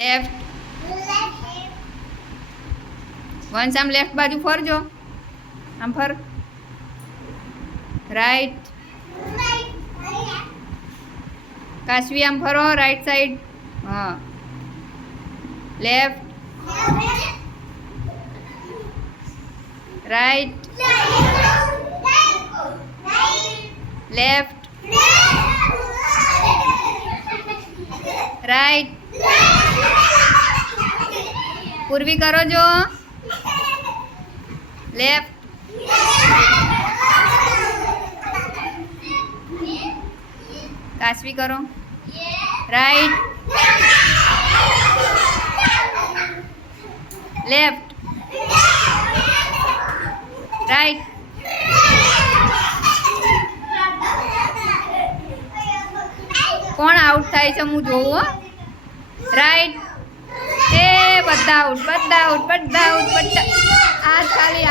લેફ્ટ વંશ આમ લેફ્ટ બાજુ ફરજો આમ ફર રાઈટ કાશવી આમ ફરો રાઈટ સાઈડ હા લેફ્ટ રાઈટ લેફ્ટ રાઈટ પૂર્વી કરો જો લેફ્ટ કાશવી કરો રાઈટ લેફ્ટ રાઈટ કોણ આઉટ થાય છે હું જોઉં હો રાઈટ એ બધા આઉટ આ ખાલી